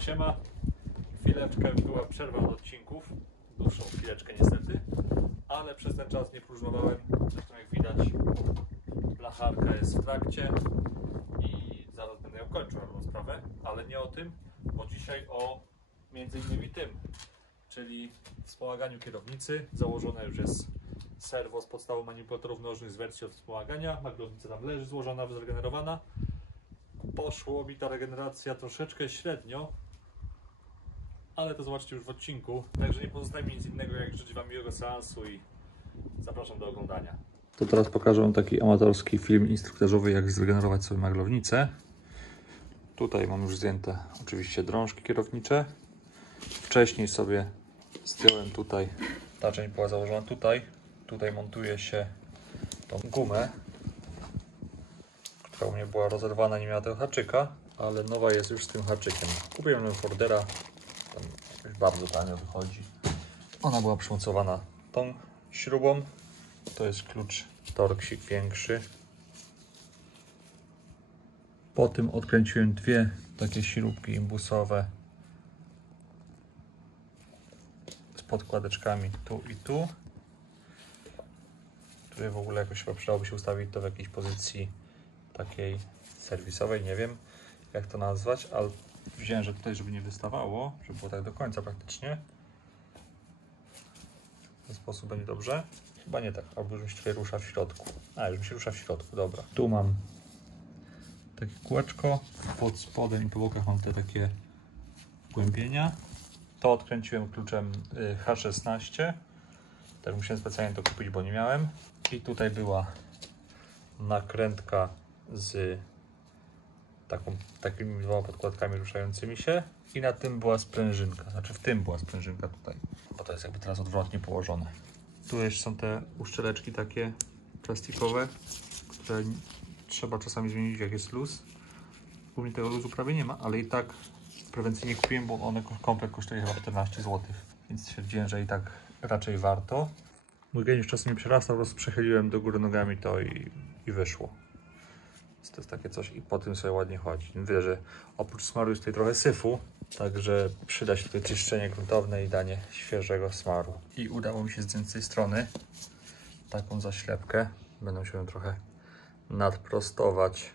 Siema. Chwileczkę była przerwa od odcinków, dłuższą chwileczkę niestety, ale przez ten czas nie próżnowałem. Zresztą jak widać, blacharka jest w trakcie i zaraz będę ją kończył na sprawę, ale nie o tym, bo dzisiaj o między innymi tym, czyli wspomaganiu kierownicy. Założone już jest serwo z podstawą manipulatorów nożnych z wersją wspomagania. Maglownica tam leży złożona, zregenerowana. Poszło mi ta regeneracja troszeczkę średnio, ale to zobaczcie już w odcinku. Także nie pozostaje mi nic innego jak życzyć Wam miłego seansu i zapraszam do oglądania. To teraz pokażę Wam taki amatorski film instruktażowy, jak zregenerować sobie maglownicę. Tutaj mam już zdjęte oczywiście drążki kierownicze. Wcześniej sobie zdjąłem tutaj, ta część była założona tutaj. Tutaj montuje się tą gumę, która u mnie była rozerwana, nie miała tego haczyka, ale nowa jest już z tym haczykiem. Kupiłem ją Fordera, tam jakoś bardzo tanio wychodzi. Ona była przymocowana tą śrubą, to jest klucz torksik większy. Po tym odkręciłem dwie takie śrubki imbusowe z podkładeczkami tu i tu, które w ogóle jakoś chyba przydałoby się ustawić to w jakiejś pozycji takiej serwisowej, nie wiem jak to nazwać, ale wziąłem, że tutaj, żeby nie wystawało, żeby było tak do końca praktycznie. W ten sposób będzie dobrze. Chyba nie tak, albo już mi się tutaj rusza w środku. A, już mi się rusza w środku, dobra. Tu mam takie kółeczko, pod spodem i po bokach mam te takie głębienia. To odkręciłem kluczem H16. Też musiałem specjalnie to kupić, bo nie miałem. I tutaj była nakrętka z takimi dwoma podkładkami ruszającymi się i na tym była sprężynka, znaczy w tym była sprężynka tutaj, bo to jest jakby teraz odwrotnie położone. Tu jeszcze są te uszczeleczki takie plastikowe, które trzeba czasami zmienić jak jest luz. U mnie tego luzu prawie nie ma, ale i tak prewencyjnie kupiłem, bo one komplet kosztuje chyba 14 zł, więc stwierdziłem, że i tak raczej warto. Mój geniusz czasem nie przerastał, po prostu przechyliłem do góry nogami to i wyszło. To jest takie coś i po tym sobie ładnie chodzi. Widzę, że oprócz smaru jest tutaj trochę syfu, także przyda się tutaj czyszczenie gruntowne i danie świeżego smaru. I udało mi się zdjąć z tej strony taką zaślepkę. Będę się ją trochę nadprostować,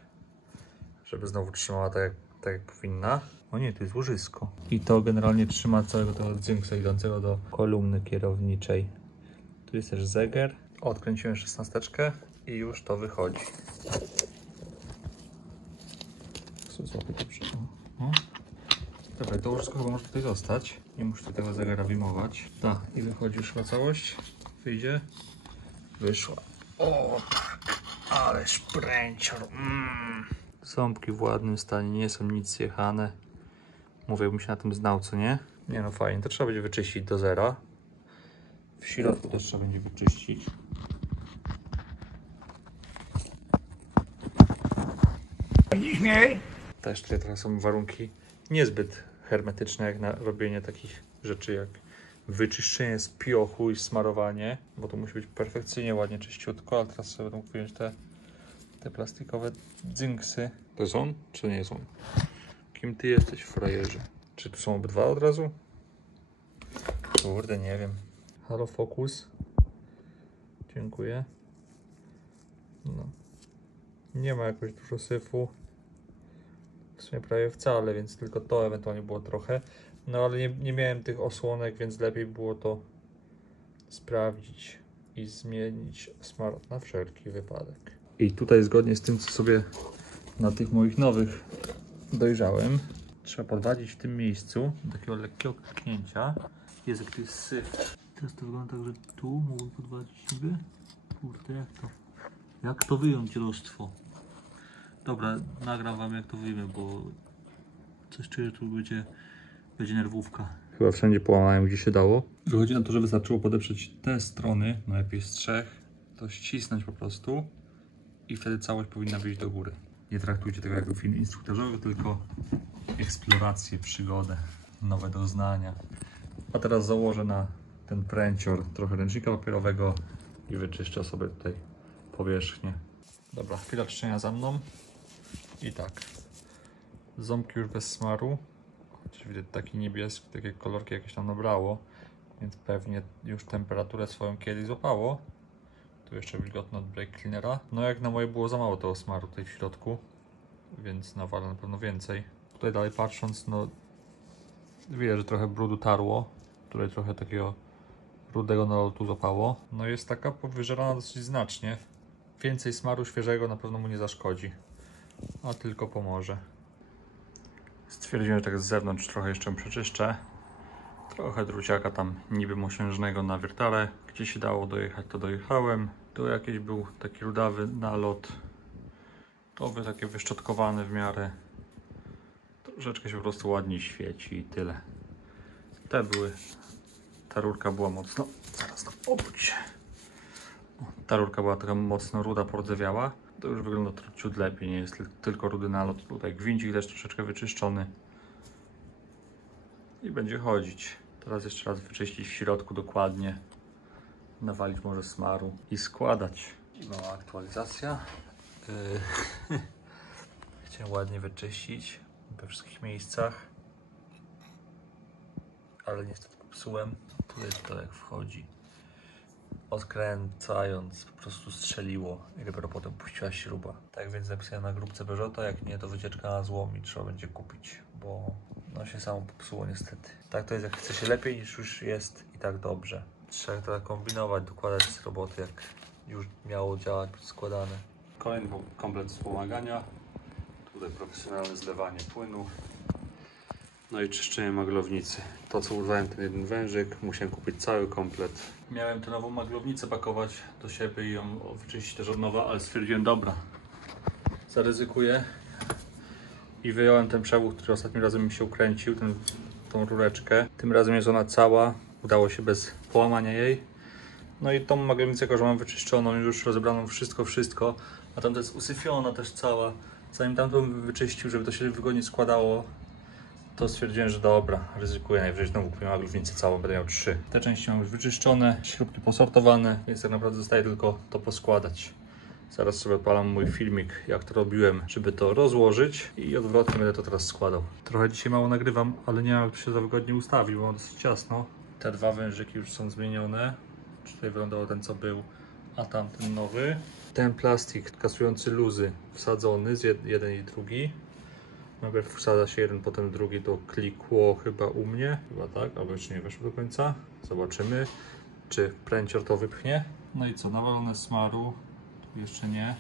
żeby znowu trzymała tak jak powinna. O nie, to jest łożysko. I to generalnie trzyma całego tego dzynksa idącego do kolumny kierowniczej. Tu jest też zegar. Odkręciłem 16 i już to wychodzi. Złapię dobrze. Dobra, to łożysko chyba może tutaj zostać. Nie muszę tu tego zegara wyjmować. Tak, i wychodzi już chyba całość. Wyjdzie. Wyszła. O tak, ale szpręcior. Ząbki w ładnym stanie, nie są nic zjechane. Mówię, jakbym się na tym znał, co nie? Nie no, fajnie. To trzeba będzie wyczyścić do zera. W środku też trzeba będzie wyczyścić. Też tutaj trochę są warunki niezbyt hermetyczne jak na robienie takich rzeczy jak wyczyszczenie z piochu i smarowanie, bo to musi być perfekcyjnie, ładnie, czyściutko, ale teraz sobie będę mógł wyjąć te plastikowe dzynksy. To jest on, czy nie jest on? Kim ty jesteś, frajerze? Czy tu są obydwa od razu? Kurde, nie wiem. Halo, Focus. Dziękuję. No. Nie ma jakoś dużo syfu. W sumie prawie wcale, więc tylko to ewentualnie było trochę. No ale nie miałem tych osłonek, więc lepiej było to sprawdzić i zmienić smart na wszelki wypadek. I tutaj zgodnie z tym, co sobie na tych moich nowych dojrzałem, trzeba podwadzić w tym miejscu do takiego lekkiego kliknięcia. Jest jakiś syf. Teraz to wygląda tak, że tu mogę podwadzić niby. Kurde, jak to wyjąć, dziadostwo? Dobra, nagram wam jak to wyjmę, bo coś czuję, że tu będzie nerwówka. Chyba wszędzie połamałem, gdzie się dało. Wychodzi na to, że wystarczyło podeprzeć te strony, najlepiej z 3, to ścisnąć po prostu i wtedy całość powinna wyjść do góry. Nie traktujcie tego jako film instruktażowy, tylko eksplorację, przygodę, nowe doznania. A teraz założę na ten pręcior trochę ręcznika papierowego i wyczyszczę sobie tutaj powierzchnię. Dobra, chwila czyszczenia za mną. I tak, ząbki już bez smaru. Gdzieś widać taki niebieski, takie kolorki jakieś tam nabrało, więc pewnie już temperaturę swoją kiedyś złapało. Tu jeszcze wilgotno od brake cleanera. No jak na moje było za mało tego smaru tutaj w środku, więc nawalę na pewno więcej. Tutaj dalej patrząc, no widać, że trochę brudu tarło. Tutaj trochę takiego rudego nalotu złapało. No jest taka powyżerana dosyć znacznie. Więcej smaru świeżego na pewno mu nie zaszkodzi, a tylko pomoże. Stwierdziłem, że tak z zewnątrz trochę jeszcze przeczyszczę. Trochę druciaka tam niby mosiężnego na wiertale. Gdzie się dało dojechać, to dojechałem. Tu jakiś był taki rudawy nalot. To by takie wyszczotkowane w miarę. Troszeczkę się po prostu ładniej świeci i tyle. Te były. Ta rurka była mocno. Zaraz to obudź się. Ta rurka była taka mocno ruda, pordzewiała. To już wygląda ciut lepiej. Nie jest tylko rudy nalot. Tutaj gwincik też troszeczkę wyczyszczony. I będzie chodzić. Teraz jeszcze raz wyczyścić w środku dokładnie. Nawalić może smaru i składać. I mała aktualizacja. Chciałem ładnie wyczyścić we wszystkich miejscach, ale niestety popsułem. Tutaj to jak wchodzi, odkręcając po prostu strzeliło i dopiero potem puściła śruba. Tak więc napisałem na grupce Peugeota, jak nie to wycieczka na złom i trzeba będzie kupić, bo no się samo popsuło niestety. Tak to jest, jak chce się lepiej niż już jest i tak dobrze. Trzeba to kombinować, dokładać z roboty, jak już miało działać, być składane. Kolejny komplet wspomagania. Tutaj profesjonalne zlewanie płynu. No i czyszczenie maglownicy. To co urwałem, ten jeden wężyk, musiałem kupić cały komplet. Miałem tę nową maglownicę pakować do siebie i ją wyczyścić też od nowa, ale stwierdziłem, dobra, zaryzykuję. I wyjąłem ten przewód, który ostatnim razem mi się ukręcił, tą rureczkę. Tym razem jest ona cała, udało się bez połamania jej. No i tą maglownicę, jako że mam wyczyszczoną, już rozebraną wszystko, a tamta jest usyfiona też cała. Zanim tamtą wyczyścił, żeby to się wygodnie składało, to stwierdziłem, że dobra, ryzykuję, najwyżej znowu kupię maglownicę całą, będę miał 3. Te części mam już wyczyszczone, śrubki posortowane, więc tak naprawdę zostaje tylko to poskładać. Zaraz sobie odpalam mój filmik, jak to robiłem, żeby to rozłożyć i odwrotnie będę to teraz składał. Trochę dzisiaj mało nagrywam, ale nie mam jak się za wygodnie ustawić, bo mam dosyć ciasno. Te dwa wężyki już są zmienione. Tutaj wyglądał ten co był, a tamten nowy. Ten plastik kasujący luzy wsadzony, jeden i drugi. Najpierw wsadza się jeden, potem drugi, to klikło chyba u mnie. Chyba tak, albo jeszcze nie weszło do końca. Zobaczymy, czy pręcior to wypchnie. No i co, nawalone smaru. Tu jeszcze nie,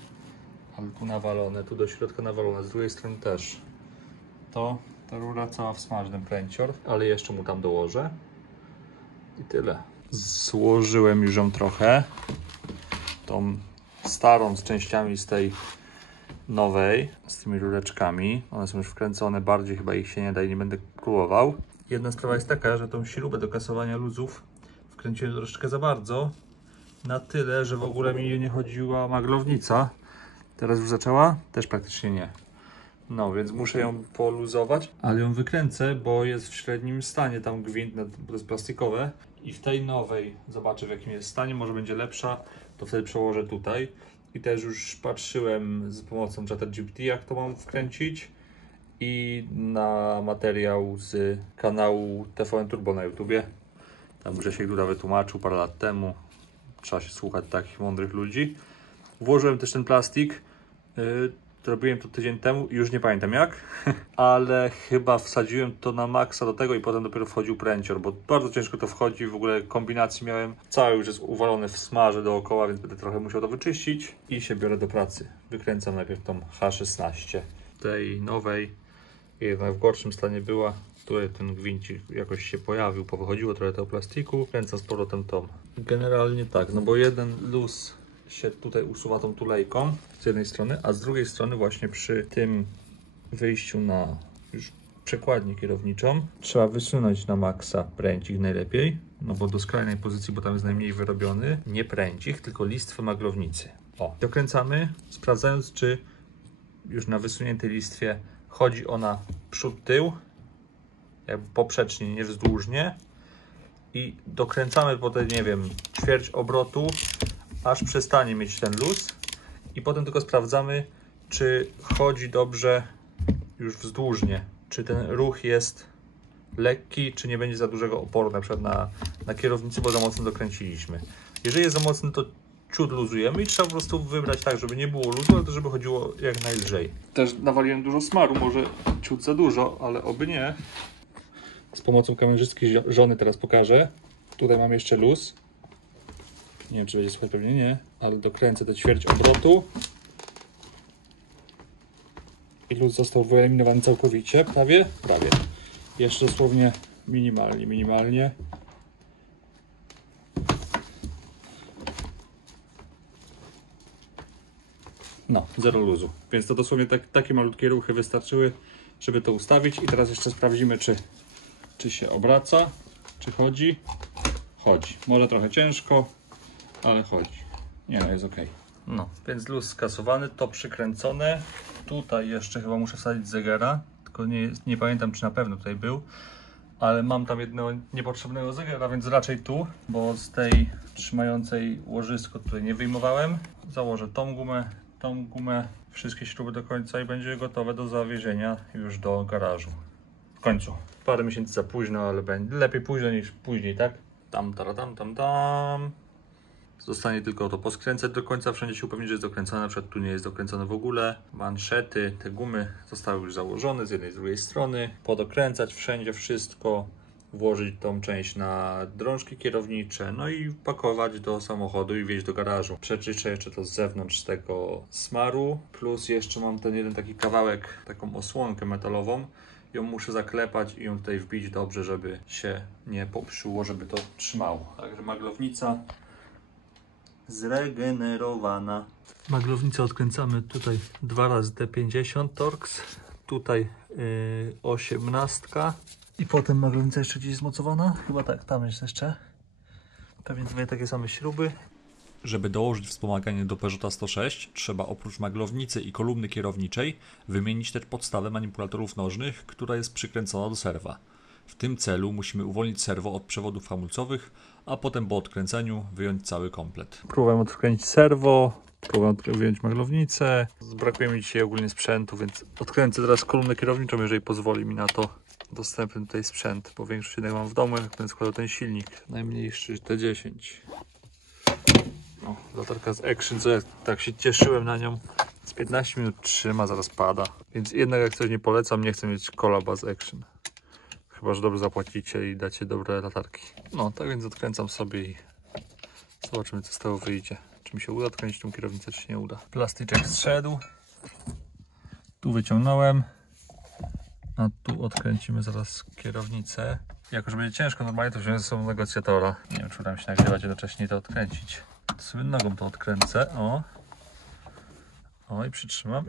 ale tu nawalone, tu do środka nawalone, z drugiej strony też. Ta rura cała w smarze, ten pręcior, ale jeszcze mu tam dołożę. I tyle. Złożyłem już ją trochę. Tą starą z częściami z tej nowej, z tymi rureczkami. One są już wkręcone, bardziej chyba ich się nie da i nie będę próbował. Jedna sprawa jest taka, że tą śrubę do kasowania luzów wkręciłem troszeczkę za bardzo. Na tyle, że w ogóle mi nie chodziła maglownica. Teraz już zaczęła? Też praktycznie nie. No, więc muszę ją poluzować, ale ją wykręcę, bo jest w średnim stanie, tam gwint, bo to jest plastikowe. I w tej nowej zobaczę, w jakim jest stanie, może będzie lepsza, to wtedy przełożę tutaj. I też już patrzyłem z pomocą ChatGPT, jak to mam wkręcić. I na materiał z kanału TVN Turbo na YouTubie. Tam Grzesiek Duda wytłumaczył parę lat temu. Trzeba się słuchać takich mądrych ludzi. Włożyłem też ten plastik. Robiłem to tydzień temu i już nie pamiętam jak, ale chyba wsadziłem to na maksa do tego i potem dopiero wchodził pręcior, bo bardzo ciężko to wchodzi, w ogóle kombinacji miałem. Całe już jest uwalone w smarze dookoła, więc będę trochę musiał to wyczyścić i się biorę do pracy. Wykręcam najpierw tą H16 tej nowej, jednak w gorszym stanie była. Tutaj ten gwincik jakoś się pojawił, powychodziło trochę tego plastiku. Kręcam z powrotem tą. Generalnie tak, no bo jeden luz się tutaj usuwa tą tulejką z jednej strony, a z drugiej strony właśnie przy tym wyjściu na już przekładnię kierowniczą trzeba wysunąć na maksa pręcik najlepiej, no bo do skrajnej pozycji, bo tam jest najmniej wyrobiony, nie pręcik, tylko listwę maglownicy. O, dokręcamy, sprawdzając, czy już na wysuniętej listwie chodzi ona przód-tył, jakby poprzecznie, nie wzdłużnie, i dokręcamy potem, nie wiem, ćwierć obrotu, aż przestanie mieć ten luz i potem tylko sprawdzamy, czy chodzi dobrze już wzdłużnie, czy ten ruch jest lekki, czy nie będzie za dużego oporu na przykład na kierownicy, bo za mocno dokręciliśmy. Jeżeli jest za mocno, to ciut luzujemy i trzeba po prostu wybrać tak, żeby nie było luzu, ale to żeby chodziło jak najlżej. Też nawaliłem dużo smaru, może ciut za dużo, ale oby nie. Z pomocą kamerzystki żony teraz pokażę. Tutaj mam jeszcze luz. Nie wiem, czy będzie słychać, pewnie nie, ale dokręcę te ćwierć obrotu. I luz został wyeliminowany całkowicie, prawie. Jeszcze dosłownie minimalnie. No, zero luzu. Więc to dosłownie takie malutkie ruchy wystarczyły, żeby to ustawić. I teraz jeszcze sprawdzimy, czy się obraca, czy chodzi. Chodzi. Może trochę ciężko, ale chodzi. Nie no, jest ok. No, więc luz skasowany, to przykręcone. Tutaj jeszcze chyba muszę wsadzić zegera, tylko nie pamiętam, czy na pewno tutaj był. Ale mam tam jednego niepotrzebnego zegera, więc raczej tu, bo z tej trzymającej łożysko tutaj nie wyjmowałem. Założę tą gumę, wszystkie śruby do końca i będzie gotowe do zawiezienia już do garażu. W końcu. Parę miesięcy za późno, ale będzie lepiej późno niż później, tak? Tam. Zostanie tylko to poskręcać do końca, wszędzie się upewnić, że jest dokręcone, na przykład tu nie jest dokręcone w ogóle. Manszety, te gumy zostały już założone z jednej i z drugiej strony. Podokręcać wszędzie wszystko, włożyć tą część na drążki kierownicze, no i pakować do samochodu i wieźć do garażu. Przeczyszczę jeszcze to z zewnątrz tego smaru, plus jeszcze mam ten jeden taki kawałek, taką osłonkę metalową. Ją muszę zaklepać i ją tutaj wbić dobrze, żeby się nie popsuło, żeby to trzymało. Także maglownica zregenerowana. Maglownicę odkręcamy tutaj 2 razy D50 Torx, tutaj 18 i potem maglownica jeszcze gdzieś zmocowana, chyba tak, tam jest jeszcze. Pewnie dwie takie same śruby. Żeby dołożyć wspomaganie do Peugeota 106, trzeba oprócz maglownicy i kolumny kierowniczej wymienić też podstawę manipulatorów nożnych, która jest przykręcona do serwa. W tym celu musimy uwolnić serwo od przewodów hamulcowych, a potem po odkręceniu wyjąć cały komplet. Próbowałem odkręcić serwo, próbowałem wyjąć maglownicę. Brakuje mi dzisiaj ogólnie sprzętu, więc odkręcę teraz kolumnę kierowniczą, jeżeli pozwoli mi na to dostępny tutaj sprzęt, bo większość jednak mam w domu, jak będę składał ten silnik. Najmniejszy T10. O, latarka z Action, co ja tak się cieszyłem na nią. Z 15 minut trzyma, zaraz pada. Więc jednak jak coś nie polecam, nie chcę mieć kolaba z Action. Chyba że dobrze zapłacicie i dacie dobre latarki. No, tak więc odkręcam sobie i zobaczymy, co z tego wyjdzie. Czy mi się uda odkręcić tą kierownicę, czy się nie uda. Plastyczek zszedł. Tu wyciągnąłem. A tu odkręcimy zaraz kierownicę. Jako, że będzie ciężko, normalnie to wziąłem ze sobą negocjatora. Nie wiem, czy uda mi się nagrywać jednocześnie i to odkręcić. To sobie nogą to odkręcę. O i przytrzymam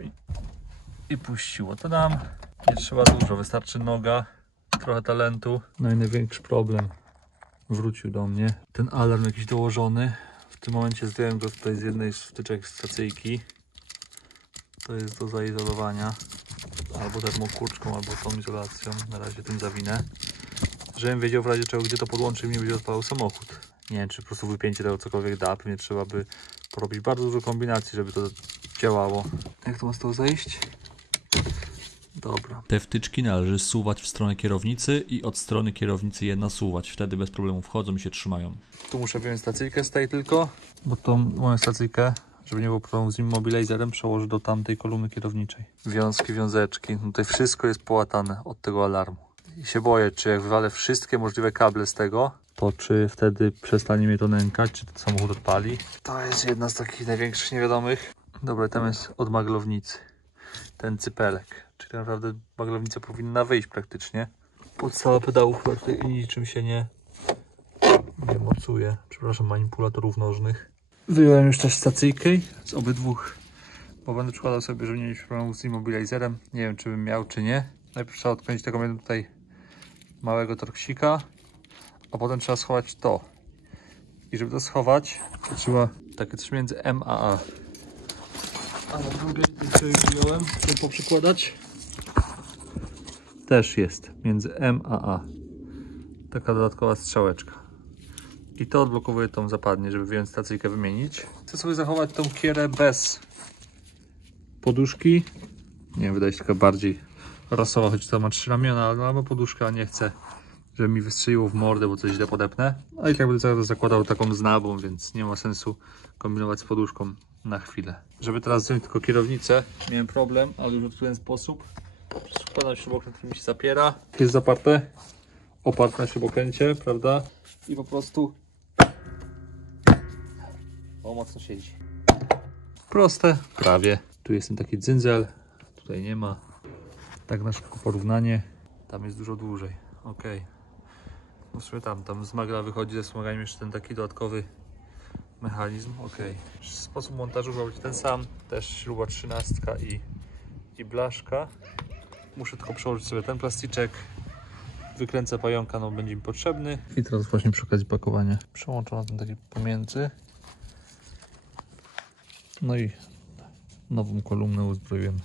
i puściło. To dam. Nie trzeba dużo, wystarczy noga. Trochę talentu. No i największy problem wrócił do mnie. Ten alarm jakiś dołożony. W tym momencie zdjąłem go tutaj z jednej z wtyczek stacyjki. To jest do zaizolowania. Albo termokurczką, albo tą izolacją. Na razie tym zawinę. Żebym wiedział w razie czego, gdzie to podłączyć i nie będzie odpalał samochód. Nie wiem, czy po prostu wypięcie tego cokolwiek da. Pewnie trzeba by porobić bardzo dużo kombinacji, żeby to działało. Jak to ma z tego zejść? Dobra. Te wtyczki należy zsuwać w stronę kierownicy i od strony kierownicy je nasuwać. Wtedy bez problemu wchodzą i się trzymają. Tu muszę wyjąć stacyjkę z tej tylko, bo tą moją stacyjkę, żeby nie było problemu z immobilizerem, przełożę do tamtej kolumny kierowniczej. Wiązki, wiązeczki. No tutaj wszystko jest połatane od tego alarmu. I się boję, czy jak wywalę wszystkie możliwe kable z tego, to czy wtedy przestanie mnie to nękać, czy ten samochód odpali. To jest jedna z takich największych niewiadomych. Dobra, tam jest od maglownicy. Ten cypelek. Czyli naprawdę maglownica powinna wyjść praktycznie. Podstawa pedałów chyba tutaj niczym się nie mocuje. Przepraszam, manipulatorów nożnych. Wyjąłem już też stacyjkę z obydwu, bo będę przykładał sobie, żeby nie mieć problemu z immobilizerem. Nie wiem, czy bym miał, czy nie. Najpierw trzeba odkręcić taką jedną tutaj małego torksika, a potem trzeba schować to. I żeby to schować, to trzeba takie coś między M a A. A na drugiej, której wyjąłem, chcę poprzykładać. Też jest między M a A. Taka dodatkowa strzałeczka. I to odblokowuje tą zapadnię, żeby wyjąć stacyjkę, wymienić. Chcę sobie zachować tą kierę bez poduszki. Nie wiem, wydaje się taka bardziej rasowa, choć to ma 3 ramiona, ale ma poduszkę, a nie chcę, żeby mi wystrzeliło w mordę, bo coś źle podepnę. No i tak będę zaraz zakładał taką z nabą, więc nie ma sensu kombinować z poduszką na chwilę. Żeby teraz zdjąć tylko kierownicę, miałem problem, ale już w ten sposób. Składam śrubokręt, który mi się zapiera. Jest zaparte, oparte na śrubokręcie, prawda? I po prostu mocno siedzi. Proste, prawie. Tu jest ten taki cyndzel, tutaj nie ma. Tak na szybko porównanie, tam jest dużo dłużej. Ok. No w sumie tam z magla wychodzi ze wspomaganiem jeszcze ten taki dodatkowy mechanizm. Ok. Sposób montażu ma być ten sam, też śruba 13 i blaszka. Muszę tylko przełożyć sobie ten plasticzek. Wykręcę pająka, no będzie mi potrzebny. I teraz właśnie przy okazji pakowania przełączam na ten taki pomiędzy. No i nową kolumnę uzbroiłem.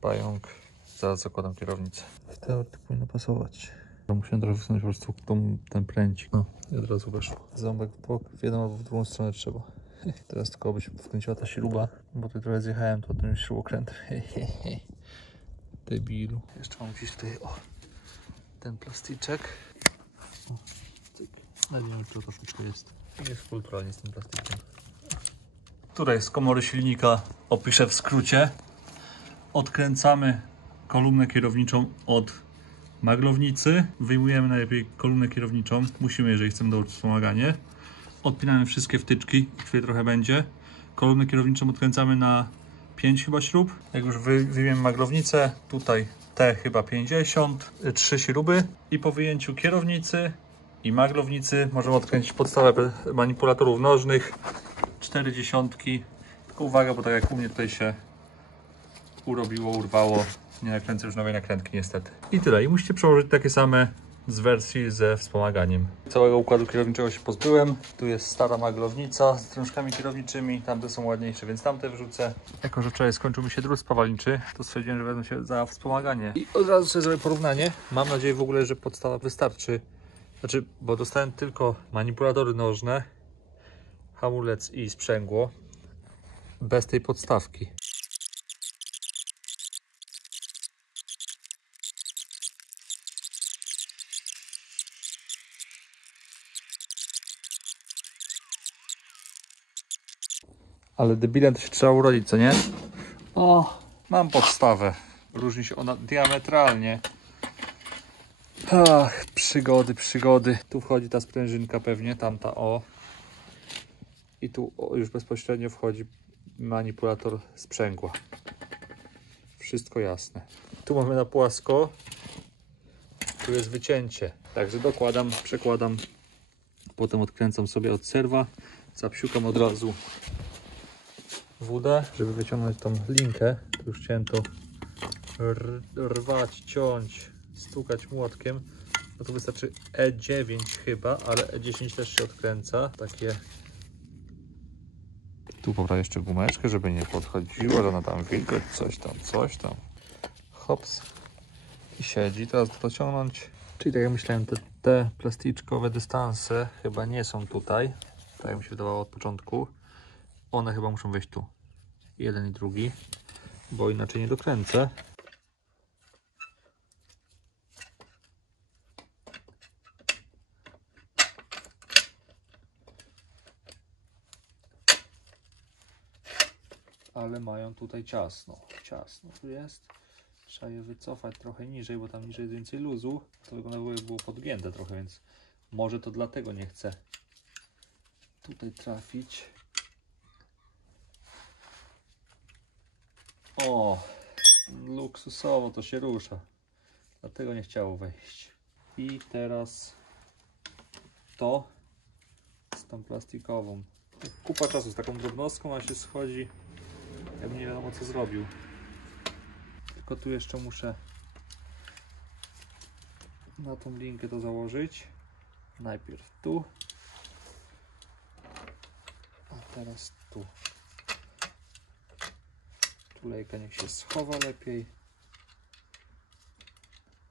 Pająk. Zaraz zakładam kierownicę. W teorii powinno pasować. Musiałem trochę wysunąć po prostu ten pręcik. No i od razu weszło. Ząbek w bok, w jedną albo w drugą stronę trzeba. Teraz tylko by się wkręciła ta śruba, bo tutaj trochę zjechałem to tym śrubokrętem. Debilu. Jeszcze mam gdzieś tutaj ten plastyczek. Nie wiem, czy to troszeczkę jest. Jest kulturalnie z tym plastikiem. Tutaj z komory silnika opiszę w skrócie. Odkręcamy kolumnę kierowniczą od maglownicy. Wyjmujemy najlepiej kolumnę kierowniczą. Musimy, jeżeli chcemy dołożyć wspomaganie. Odpinamy wszystkie wtyczki, tutaj trochę będzie. Kolumnę kierowniczą odkręcamy na 5 chyba śrub. Jak już wyjmiemy maglownicę, tutaj te chyba 50, 3 śruby. I po wyjęciu kierownicy i maglownicy możemy odkręcić podstawę manipulatorów nożnych. 4 dziesiątki. Tylko uwaga, bo tak jak u mnie tutaj się urwało. Nie nakręcę już nowej nakrętki niestety. I tyle. I musicie przełożyć takie same z wersji ze wspomaganiem. Całego układu kierowniczego się pozbyłem. Tu jest stara maglownica z drążkami kierowniczymi. Tamte są ładniejsze, więc tamte wrzucę. Jako że wczoraj skończył mi się drut spawalniczy, to stwierdziłem, że wezmę się za wspomaganie. I od razu sobie zrobię porównanie. Mam nadzieję w ogóle, że podstawa wystarczy. Znaczy, bo dostałem tylko manipulatory nożne, hamulec i sprzęgło. Bez tej podstawki. Ale debilem to się trzeba urodzić, co nie? O, mam podstawę. Różni się ona diametralnie. Ach, przygody. Tu wchodzi ta sprężynka pewnie, tamta I tu już bezpośrednio wchodzi manipulator sprzęgła. Wszystko jasne. Tu mamy na płasko. Tu jest wycięcie. Także dokładam, przekładam. Potem odkręcam sobie od serwa. Zapsiukam od razu wódę, żeby wyciągnąć tą linkę. Tu już chciałem to rwać, ciąć, stukać młotkiem. No to wystarczy E9 chyba, ale E10 też się odkręca. Takie. Tu poprawię jeszcze gumeczkę, żeby nie podchodziło, że ona tam wilgoć, coś tam. Hops. I siedzi. Teraz to dociągnąć. Czyli tak jak myślałem, te plasticzkowe dystanse chyba nie są tutaj. Tak jak mi się wydawało od początku. One chyba muszą wejść tu. Jeden i drugi, bo inaczej nie dokręcę. Ale mają tutaj ciasno tu jest. Trzeba je wycofać trochę niżej, bo tam niżej jest więcej luzu. To wyglądało, jakby było podgięte trochę, więc może to dlatego nie chcę tutaj trafić. O, luksusowo to się rusza. Dlatego nie chciało wejść. I teraz to z tą plastikową. Kupa czasu z taką drobnostką, a się schodzi, jakby nie wiadomo co zrobił. Tylko tu jeszcze muszę na tą linkę to założyć. Najpierw tu, a teraz tu. Tulejka niech się schowa lepiej.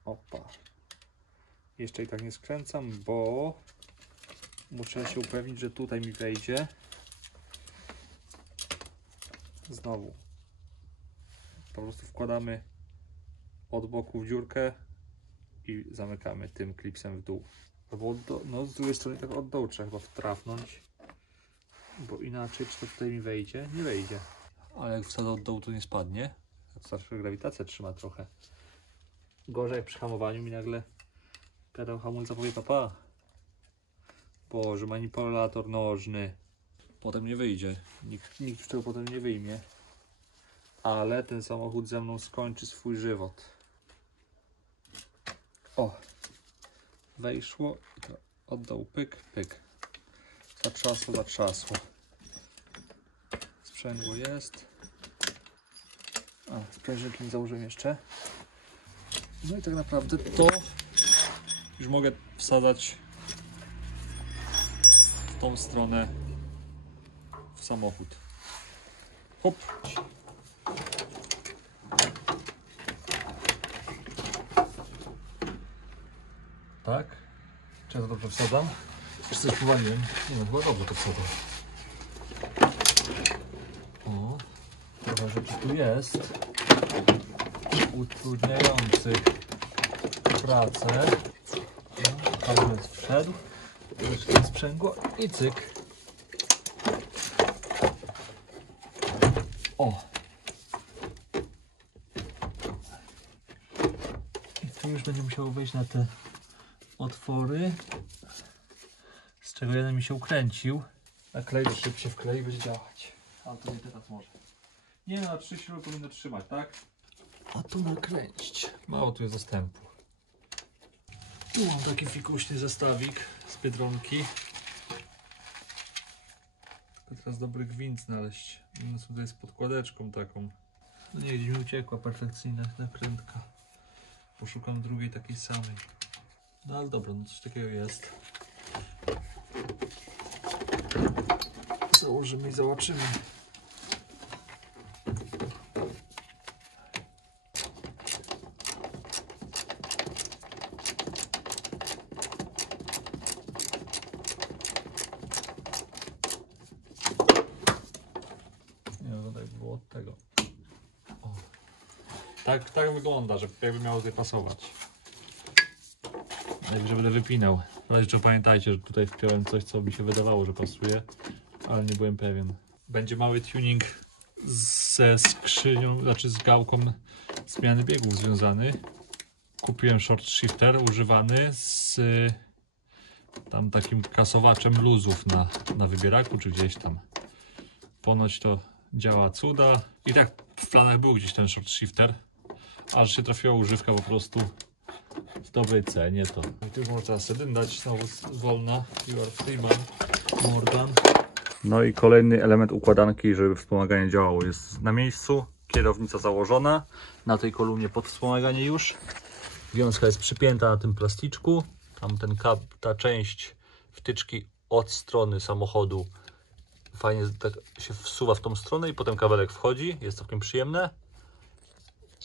Opa. Jeszcze i tak nie skręcam, bo muszę się upewnić, że tutaj mi wejdzie. Znowu. Po prostu wkładamy od boku w dziurkę i zamykamy tym klipsem w dół. Albo no z drugiej strony tak od dołu trzeba chyba wtrafnąć, bo inaczej czy to tutaj mi wejdzie? Nie wejdzie. Ale jak wsadzę od dołu, to nie spadnie. Zawsze grawitacja trzyma trochę. Gorzej jak przy hamowaniu mi nagle pedał hamulca powie papa. Boże, manipulator nożny. Potem nie wyjdzie. Nikt już tego potem nie wyjmie. Ale ten samochód ze mną skończy swój żywot. O! Wejszło i to oddał pyk, pyk. Zatrzasło, zatrzasło. Sprzęgło jest. A, sprężynki nie założyłem jeszcze. No i tak naprawdę to już mogę wsadzać w tą stronę w samochód. Hop! Tak? Czy ja to dobrze wsadzam? Już coś powaliłem. Nie no, chyba dobrze to wsadzam. O, trochę rzeczy tu jest utrudniających pracę. Hamulec wszedł, troszeczkę sprzęgło i cyk. O! I tu już będzie musiało wejść na te otwory, z czego jeden mi się ukręcił. Naklej, szyb się wklei i będzie działać. Ale to nie teraz może. Nie no, na 3 śruby powinno trzymać, tak? A tu nakręcić. Mało tu jest zastępu. Tu mam taki fikuśny zestawik z Biedronki. Tylko teraz dobry gwint znaleźć. No tutaj z podkładeczką taką. No nie, gdzieś mi uciekła perfekcyjna nakrętka. Poszukam drugiej takiej samej. No ale dobra, no coś takiego jest. Założymy i zobaczymy. Nie no, tak było od tego. O. Tak wygląda, że jakby miało tutaj pasować. Najwyżej będę wypinał. Ale jeszcze pamiętajcie, że tutaj wpiąłem coś, co mi się wydawało, że pasuje, ale nie byłem pewien. Będzie mały tuning ze skrzynią, znaczy z gałką zmiany biegów związany. Kupiłem short shifter używany z tam takim kasowaczem luzów na wybieraku, czy gdzieś tam. Ponoć to działa cuda. I tak w planach był gdzieś ten short shifter, aż się trafiła używka po prostu w dobrej cenie to. I tu już można sobie dać znowu wolna. You are free man, Morgan. No i kolejny element układanki, żeby wspomaganie działało, jest na miejscu. Kierownica założona. Na tej kolumnie pod wspomaganie już. Wiązka jest przypięta na tym plasticzku. Tam ta część wtyczki od strony samochodu fajnie tak się wsuwa w tą stronę i potem kabelek wchodzi. Jest całkiem przyjemne.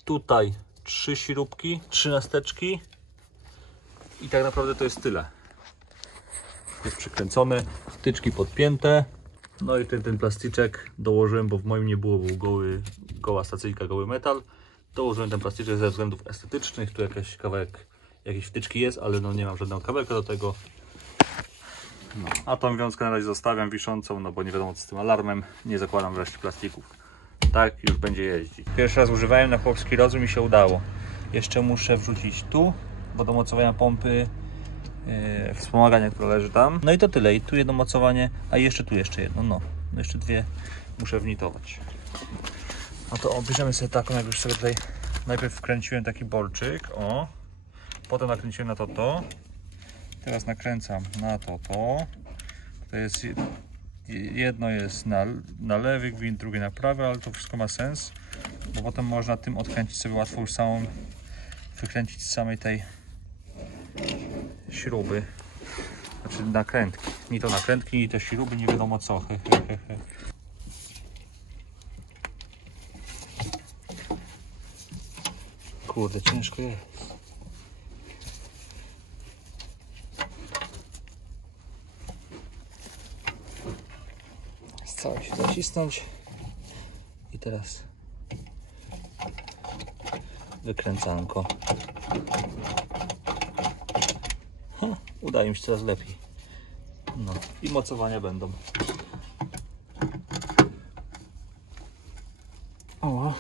Tutaj 3 śrubki, 13. I tak naprawdę to jest tyle. Jest przykręcone, wtyczki podpięte. No i ten plasticzek dołożyłem, bo w moim nie było, był goła stacyjka, goły metal. Dołożyłem ten plasticzek ze względów estetycznych. Tu jakiś kawałek jakiejś wtyczki jest, ale no nie mam żadnego kabelka do tego. No. A tą wiązkę na razie zostawiam wiszącą, no bo nie wiadomo co z tym alarmem. Nie zakładam wreszcie plastików. Tak już będzie jeździć. Pierwszy raz używałem, na chłopski rozum mi się udało. Jeszcze muszę wrzucić tu, bo do mocowania pompy wspomagania, które leży tam. No i to tyle. I tu jedno mocowanie, a jeszcze tu jeszcze jedno. No jeszcze dwie muszę wnitować. No to obierzemy sobie taką, jak już sobie tutaj najpierw wkręciłem taki bolczyk, o. Potem nakręciłem na to. Teraz nakręcam na to. To jest jedno jest na lewy gwint, drugie na prawy, ale to wszystko ma sens, bo potem można tym odkręcić sobie łatwo już samą, wykręcić z samej tej śruby, znaczy nakrętki, ni to nakrętki, ni te śruby, nie wiadomo co. Kurde, ciężko jest. Cały się zacisnąć i teraz wykręcanko. Udaje mi się coraz lepiej. No i mocowania będą. O,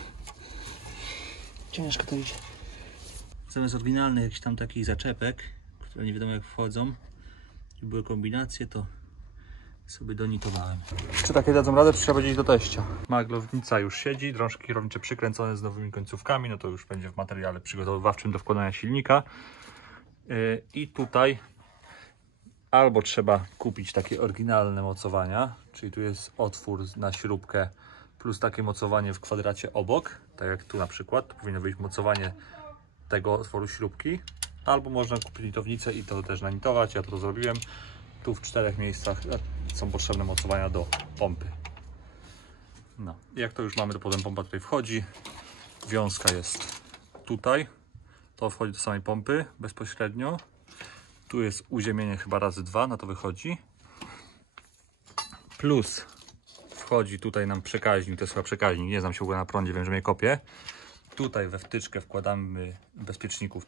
ciężko to idzie. Zamiast oryginalnych jakichś tam takich zaczepek, które nie wiadomo jak wchodzą, i były kombinacje, to sobie donitowałem. Czy takie dadzą radę, czy trzeba będzie iść do teścia? Maglownica już siedzi, drążki kierownicze przykręcone z nowymi końcówkami, no to już będzie w materiale przygotowawczym do wkładania silnika. I tutaj albo trzeba kupić takie oryginalne mocowania, czyli tu jest otwór na śrubkę plus takie mocowanie w kwadracie obok, tak jak tu na przykład, to powinno być mocowanie tego otworu śrubki, albo można kupić nitownicę i to też nanitować, ja to zrobiłem. Tu w 4 miejscach są potrzebne mocowania do pompy. No, jak to już mamy, to potem pompa tutaj wchodzi, wiązka jest tutaj, to wchodzi do samej pompy bezpośrednio. Tu jest uziemienie chyba razy 2, na to wychodzi. Plus wchodzi tutaj nam przekaźnik, to jest chyba przekaźnik, nie znam się w ogóle na prądzie, wiem, że mnie kopie. Tutaj we wtyczkę wkładamy bezpieczników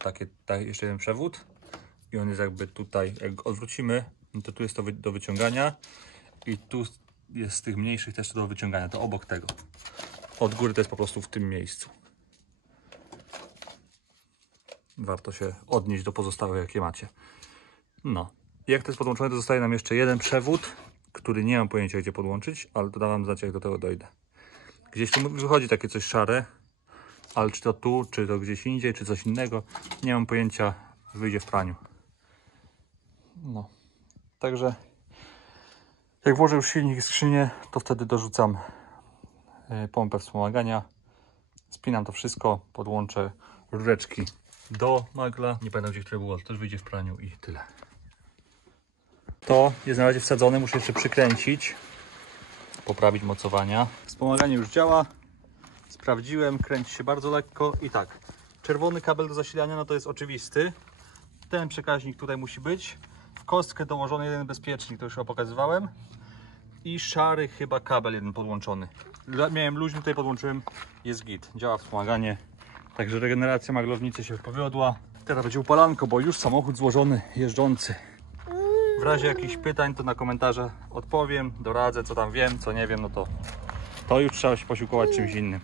jeszcze jeden przewód i on jest jakby tutaj, jak go odwrócimy, no to tu jest to do wyciągania i tu jest z tych mniejszych też do wyciągania, to obok tego. Od góry to jest po prostu w tym miejscu. Warto się odnieść do pozostałych, jakie macie. No, jak to jest podłączone, to zostaje nam jeszcze jeden przewód, który nie mam pojęcia gdzie podłączyć, ale to dam wam znać, jak do tego dojdę. Gdzieś tu wychodzi takie coś szare, ale czy to tu, czy to gdzieś indziej, czy coś innego, nie mam pojęcia, wyjdzie w praniu. No, także jak włożę już silnik i skrzynię, to wtedy dorzucam pompę wspomagania, spinam to wszystko, podłączę rureczki do magla, nie pamiętam gdzie które było, to też wyjdzie w praniu i tyle. To jest na razie wsadzone, muszę jeszcze przykręcić, poprawić mocowania. Wspomaganie już działa, sprawdziłem, kręci się bardzo lekko i tak, czerwony kabel do zasilania, no to jest oczywisty, ten przekaźnik tutaj musi być, w kostkę dołożony jeden bezpiecznik, to już chyba pokazywałem, i szary chyba kabel jeden podłączony. Miałem luźny, tutaj podłączyłem, jest git, działa wspomaganie, także regeneracja maglownicy się powiodła. Teraz będzie upalanko, bo już samochód złożony, jeżdżący. W razie jakichś pytań to na komentarze odpowiem, doradzę, co tam wiem, co nie wiem, no to już trzeba się posiłkować czymś innym.